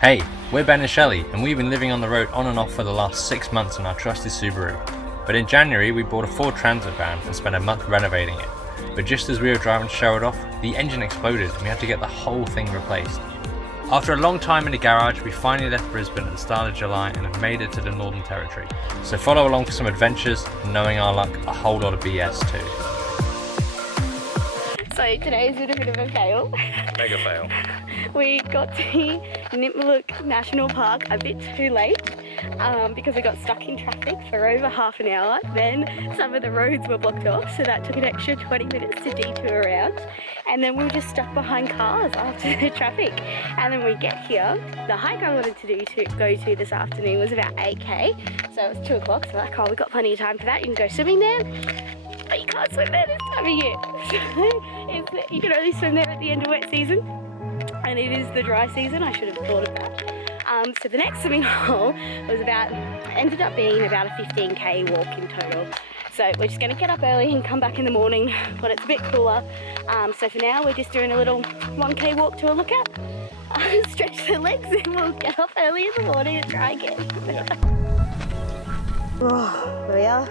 Hey, we're Ben and Shelley, and we've been living on the road on and off for the last 6 months in our trusty Subaru. But in January we bought a Ford Transit van and spent a month renovating it. But just as we were driving to show it off, the engine exploded and we had to get the whole thing replaced. After a long time in the garage, we finally left Brisbane at the start of July and have made it to the Northern Territory. So follow along for some adventures and, knowing our luck, a whole lot of BS too. So today's a bit of a fail. Mega fail. We got to Nitmiluk National Park a bit too late because we got stuck in traffic for over half an hour. Then some of the roads were blocked off, so that took an extra 20 minutes to detour around. And then we were just stuck behind cars after the traffic. And then we get here. The hike I wanted to go to this afternoon was about 8k, so it was 2 o'clock. So like, oh, we've got plenty of time for that. You can go swimming there. But you can't swim there this time of year. So you can only swim there at the end of wet season. And it is the dry season, I should have thought of that. So the next swimming hole ended up being about a 15k walk in total. So we're just going to get up early and come back in the morning when it's a bit cooler. So for now we're just doing a little 1k walk to a lookout. Stretch the legs and we'll get up early in the morning and try again. Oh, there we are.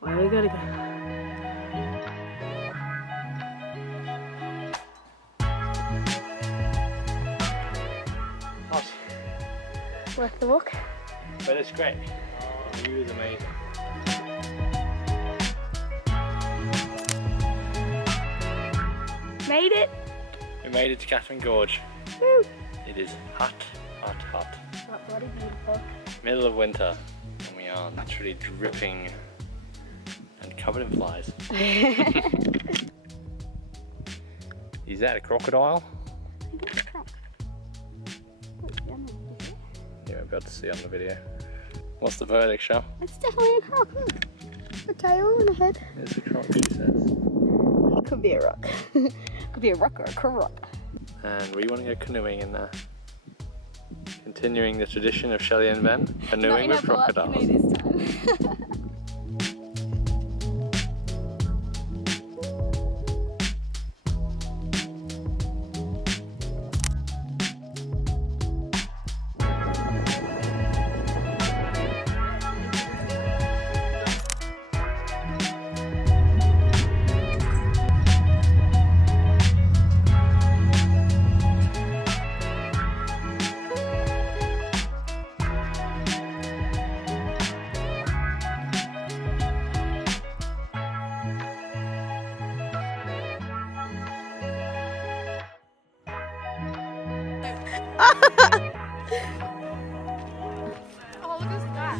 Where we gotta go? Worth the walk. But it's great. The view is amazing. Made it! We made it to Katherine Gorge. Woo. It is hot, hot, hot. Oh, bloody beautiful. Middle of winter, and we are literally dripping and covered in flies. Is that a crocodile? I think it's a croc. You won't be able to see on the video. What's the verdict, Shell? It's definitely a croc. A tail and a head. It's a croc, she says. It could be a rock. Could be a rock or a croc. And we want to go canoeing in there. Continuing the tradition of Shelley and Ben, canoeing with crocodiles. This time. Oh, look at that.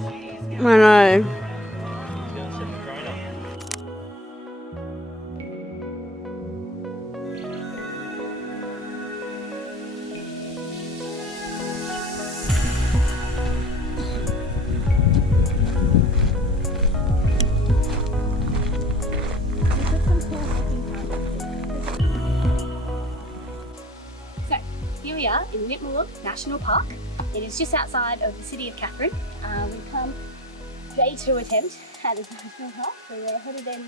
I know. So, here we are in Nitmiluk National Park. It is just outside of the city of Katherine. We've come day 2 attempt at this national park. So we're headed in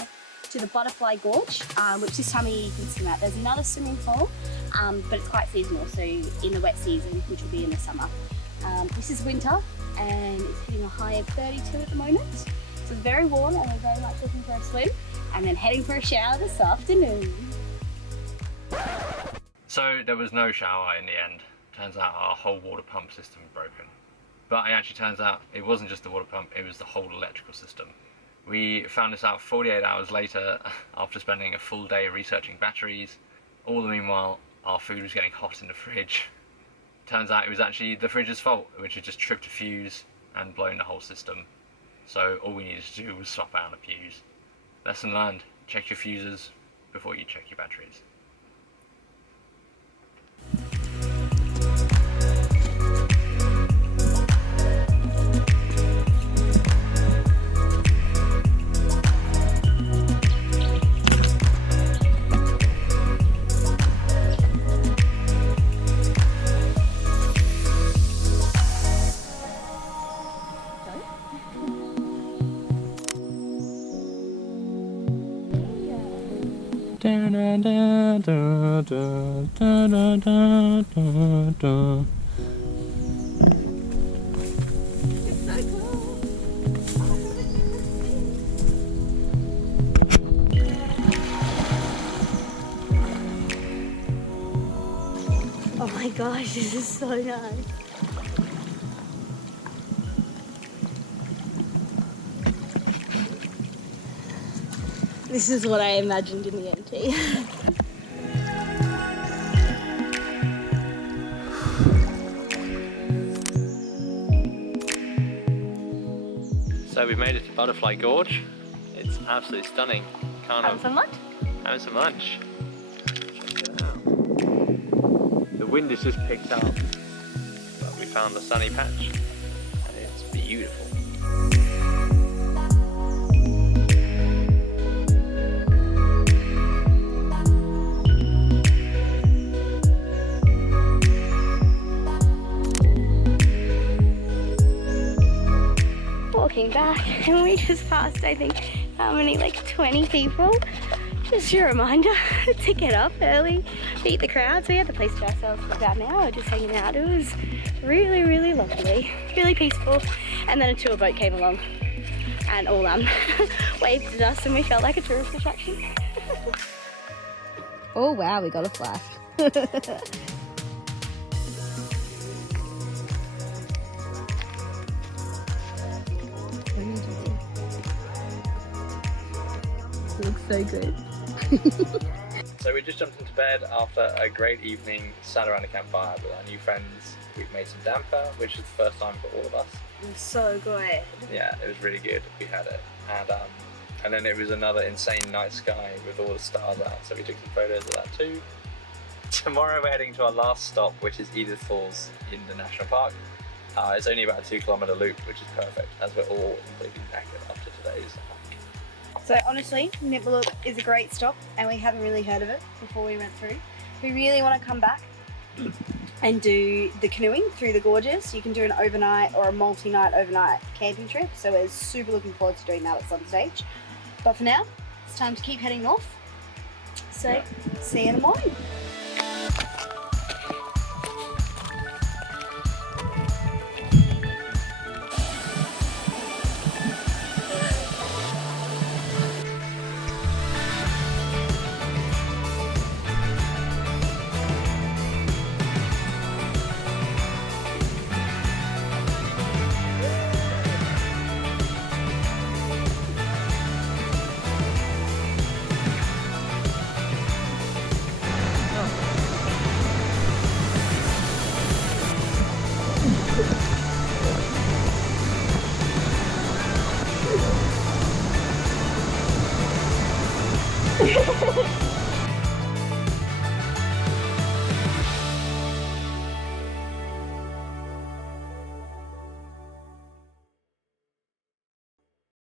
to the Butterfly Gorge, which this time of year you can swim at. There's another swimming hole, but it's quite seasonal, so in the wet season, which will be in the summer. This is winter and it's hitting a high of 32 at the moment. So it's very warm and we're very much looking for a swim and then heading for a shower this afternoon. So there was no shower in the end. Turns out our whole water pump system was broken. But it actually turns out it wasn't just the water pump, it was the whole electrical system. We found this out 48 hours later after spending a full day researching batteries. All the meanwhile, our food was getting hot in the fridge. Turns out it was actually the fridge's fault, which had just tripped a fuse and blown the whole system. So all we needed to do was swap out a fuse. Lesson learned, check your fuses before you check your batteries. my gosh, this is so nice. This is what I imagined in the NT. So we've made it to Butterfly Gorge. It's absolutely stunning. Having some lunch? Having some lunch. Check it out. The wind has just picked up, but we found a sunny patch and it's beautiful. Walking back and we just passed, I think, how many, like 20 people. Just a reminder to get up early, beat the crowds. We had the place to ourselves for about an hour just hanging out. It was really, really lovely, really peaceful. And then a tour boat came along and all waved at us and we felt like a tourist attraction. Oh wow, we got a flash. Looks so good. So we just jumped into bed after a great evening, sat around a campfire with our new friends. We've made some damper, which is the first time for all of us. It was so good. Yeah, it was really good. We had it. And then it was another insane night sky with all the stars out, so we took some photos of that too. Tomorrow we're heading to our last stop, which is Edith Falls in the National Park. It's only about a 2-kilometre loop, which is perfect, as we're all completely knackered after today's hike. So honestly, Nitmiluk is a great stop and we hadn't really heard of it before we went through. We really want to come back and do the canoeing through the gorges. You can do an overnight or a multi-night overnight camping trip, so we're super looking forward to doing that at some stage. But for now, it's time to keep heading north. So, see you in the morning.